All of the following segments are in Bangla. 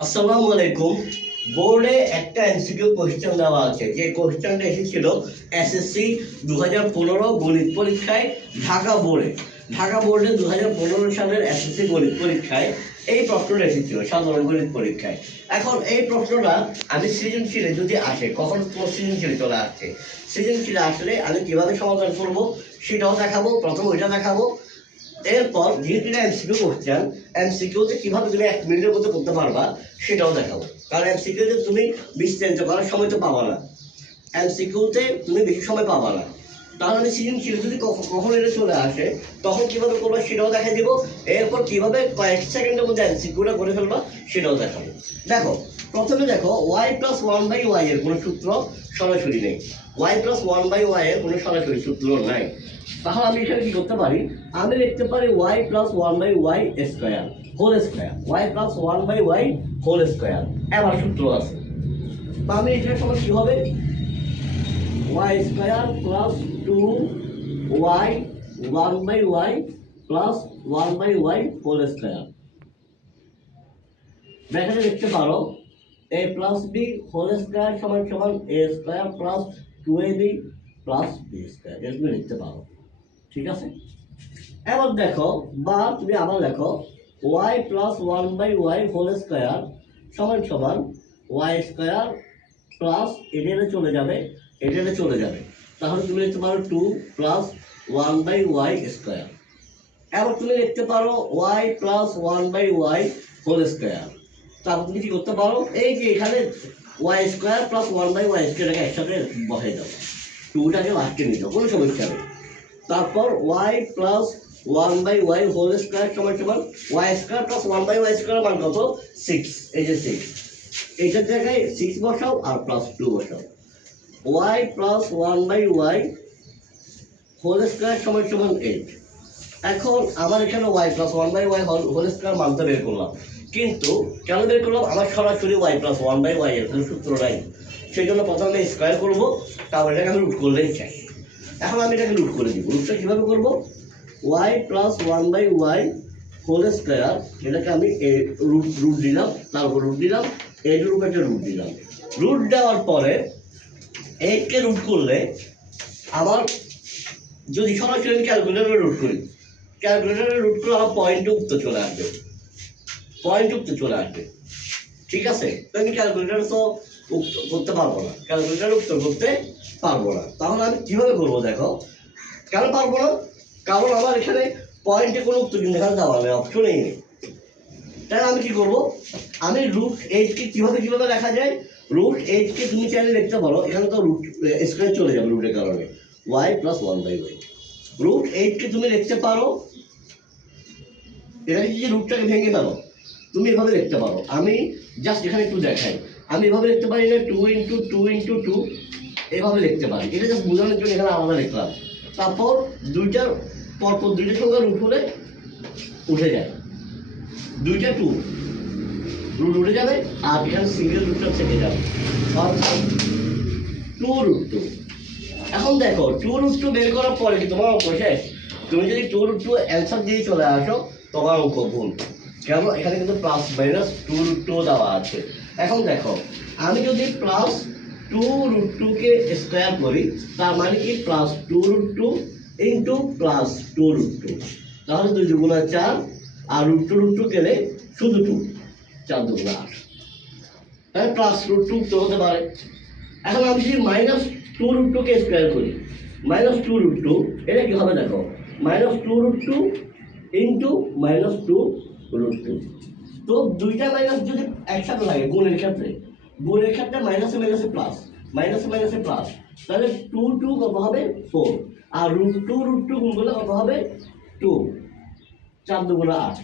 আসসালামু আলাইকুম। বোর্ডে একটা এমসিকিউ কোশ্চেন দেওয়া আছে, যে কোশ্চেনটা এসেছিল এসএসসি 2015 গণিত পরীক্ষায় ঢাকা বোর্ডে। ঢাকা বোর্ডে 2015 সালের এসএসসি গণিত পরীক্ষায় এই প্রশ্নটা এসেছিল সাধারণ গণিত পরীক্ষায়। এখন এই প্রশ্নটা আমি সৃজনশীলে যদি আসে, কখন সৃজনশীলে চলে আসছে, সৃজনশীলে আসলে আমি কিভাবে সমাধান করব সেটাও দেখাবো। প্রথম ওইটা দেখাবো, এরপর যেহেতু এটা এমসিকিউ কোশ্চেন, এমসিকিউতে কিভাবে তুমি 1 মিনিটের মধ্যে করতে পারবা সেটাও দেখাবো। কারণ এমসিকিউতে তুমি বিস্তারিত করার সময় তো পাবা না, এমসিকিউতে তুমি বেশি সময় পাবা না। তাহলে আমি সৃজনশীল যদি কখন এটা চলে আসে তখন কিভাবে করবা সেটাও দেখাই দিব। এরপর কিভাবে কয়েক সেকেন্ডের মধ্যে এমসিকিউটা করে ফেলবা সেটাও দেখাবো। দেখো, প্রথমে দেখো y+1/y এর কোনো সূত্র সরাসরি নেই। y+1/y এর কোনো সরাসরি সূত্র নাই। তাহলে আমি এখানে কি করতে পারি, আমি লিখতে পারি y+1/y square whole square, y+1/y whole square. এবার সূত্র আছে, তো আমি এখানে সমান কি হবে, y square plus 2y 1/y plus 1/y whole square. ব্র্যাকেটে লিখতে পারো a plus b whole square সমান সমান a square plus 2ab plus b square. এগুলো লিখতে পারো, ঠিক আছে। এবার দেখো, বা তুমি আবার লেখো y+1/y হোল স্কয়ার সমান সমান y স্কয়ার প্লাস এটা চলে যাবে, এটা চলে যাবে। তাহলে তুমি লিখতে পারো 2 প্লাস 1/y স্কয়ার। এবার তুমি লিখতে পারো y+1/y হোল স্কয়ার। তারপর তুমি কি করতে পারো, এই যে এখানে y স্কয়ার প্লাস 1/y স্কয়ারটাকে একসাথে বসাই দাও, 2টাকে লাস্টে নিয়ে যাও, কোনো সমস্যা নেই। তারপর y+1/y হোল স্কয়ার সমান সমান y square plus 1/y square মান কত, 6। এই যে 6, এইটার জায়গায় 6 বসাও আর প্লাস 2 বসাও। y+1/y হোল স্কয়ার সমান সমান 8। এখন আমার এখানে y+1/y হোল স্কয়ার মানটা বের করলাম, কিন্তু কেন বের করলাম, আমার সরাসরি y+1/y এর কোনো সূত্র নাই। সেই জন্য প্রথমে স্কয়ার করবো, তারপর এটাকে আমি রুট করলেই চাই। এখন আমি এটাকে রুট করে দিব। রুটটা কিভাবে করবো, y+1/y হোল স্কয়ার, এটাকে আমি রুট দিলাম, তারপর রুট দিলাম, এইটার উপর একটা রুট দিলাম। রুট দেওয়ার পরে 8কে রুট করলে আমার, যদি সরাসরি আমি ক্যালকুলেটরে রুট করি, ক্যালকুলেটরে রুট করলে আমার পয়েন্টে উত্তর চলে আসবে, পয়েন্ট উত্তর চলে আসবে, ঠিক আছে। তো আমি ক্যালকুলেটর তো করতে পারবো না, ক্যালকুলেটর উত্তর করতে পারবো না। তাহলে আমি কিভাবে করবো, দেখো কেন পারবো না, কারণ আমার এখানে পয়েন্টে কোনো উত্তর কিন্তু এখানে দেওয়া নেই, অপশনেই নেই। তাহলে আমি কি করবো, আমি √8 কে কিভাবে লেখা যায়, √8 কে তুমি চাইলে লিখতে পারো, এখানে তো রুট স্কয়ার চলে যাবে রুটের কারণে, y+1/y। √8 কে তুমি লিখতে পারো, এখানে যদি রুটটাকে ভেঙে নাও তুমি এভাবে লিখতে পারো। আমি জাস্ট এখানে একটু দেখাই, আমি এভাবে লিখতে পারি না, 2 × 2 × 2 এভাবে লিখতে পারি। এটা জাস্ট বোঝানোর জন্য এখানে আলাদা লিখলাম। তারপর দুইটার পরপর দুইটা সংখ্যা রুট হলে উঠে যায়, দুইটা 2 রুট উঠে যাবে, আর এখানে সিঙ্গেল রুটটা থেকে যাবে, অর্থাৎ 2√2। এখন দেখো 2√2 বের করার পরে কি তোমার অঙ্ক শেষ? তুমি যদি 2√2 অ্যান্সার দিয়ে চলে আসো, তোমার অঙ্ক ভুল। কেন, এখানে কিন্তু প্লাস মাইনাস 2√2 দেওয়া আছে। এখন দেখো, আমি যদি প্লাস 2√2 কে স্কয়ার করি, তার মানে কি প্লাস 2√2 ইন্টু প্লাস 2√2, তাহলে 2 × 2 = 4, আর √2 গেলে শুধু 2, 4 × 2 = 8, তাহলে প্লাস √2 তো হতে পারে। এখন আমি যদি -2√2 কে স্কয়ার করি, -2√2 এটা কি হবে, দেখো -2√2 ইন্টু -2√2। তো দুইটা মাইনাস যদি একসাথে লাগে গুণের ক্ষেত্রে মাইনাসে মাইনাসে প্লাস, মাইনাসে মাইনাসে প্লাস, তাহলে 2 কত হবে, 4, আর √2 গুণ করলে কত হবে, 2, 4 × 2 = 8,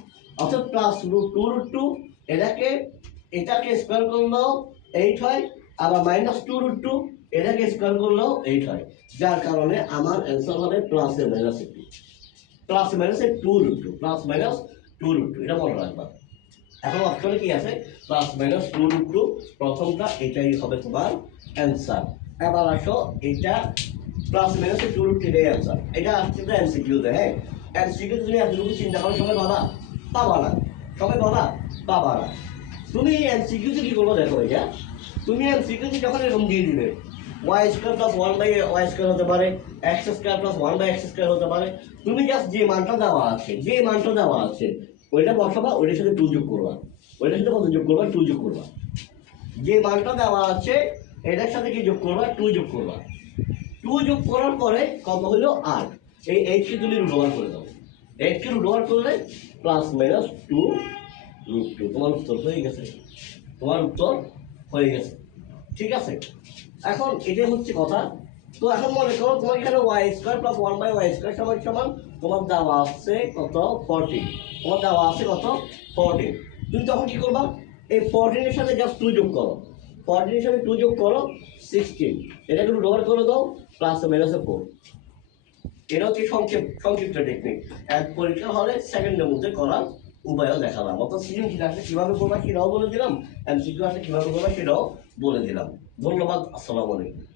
অর্থাৎ প্লাস √2, এটাকে স্কয়ার করলেও 8 হয়, আবার -2√2 এটাকে স্কয়ার করলেও 8 হয়, যার কারণে আমার অ্যান্সার হবে প্লাসে মাইনাসে 2, প্লাসে মাইনাসে 2√2, প্লাস মাইনাস 2√2, এটা মনে রাখবা। এখন অপশনে কি আছে, প্লাস মাইনাস 2√2, প্রথমটা এটাই হবে তোমার অ্যান্সার। এবার আসো, এটা প্লাস মাইনাসে 2√2 এটাই অ্যান্সার। এটা আসছে তো এমসিকিউতে। হ্যাঁ, এমসিকিউ তুমি এতটুকু চিন্তা করার সময় পাবা না, সময় পাবা না। তুমি এমসিকিউতে কি করবো দেখো এটা, তুমি এমসিকিউতে যখন এরকম দিয়ে দিবে y square plus one by y square হতে পারে, x square plus one by x square হতে পারে, তুমি জাস্ট যে মানটা দেওয়া আছে, যে মানটা দেওয়া আছে ওইটা বসাবা, ওইটার সাথে টু যোগ করবা, ওইটার সাথে কত যোগ করবা, টু যোগ করবা। যে মানটা দেওয়া আছে এটার সাথে কি যোগ করবা, টু যোগ করবা। টু যোগ করার পরে কত হলো আর, এই এইটকে তুমি রুট ওভার করে দাও, এইটকে রুট ওভার করলে plus minus two root two, তোমার উত্তর হয়ে গেছে, তোমার উত্তর হয়ে গেছে। ঠিক আছে, এখন এটা হচ্ছে কথা। তো এখন মনে করো তোমার এখানে y square plus one by y square সমান সমান তোমার দেওয়া আছে কত 14, তোমার দেওয়া আছে কত 14। তুমি তখন কি করবা, এই 14 এর সাথে জাস্ট টু যোগ করো, 14 এর সাথে টু যোগ করো 16, এটাকে একটু ডবল করে দাও প্লাস মাইনাসে 4। এটা হচ্ছে সংক্ষিপ্ত টেকনিক। এক পরীক্ষা হলে সেকেন্ডের মধ্যে করার উপায়ও দেখালাম। অর্থাৎ সৃজনশীল আসলে কিভাবে করবা সেটাও বলে দিলাম, এমসিকিউ আসলে কিভাবে করবা সেটাও বলে দিলাম। ধন্যবাদ, আসসালামু আলাইকুম।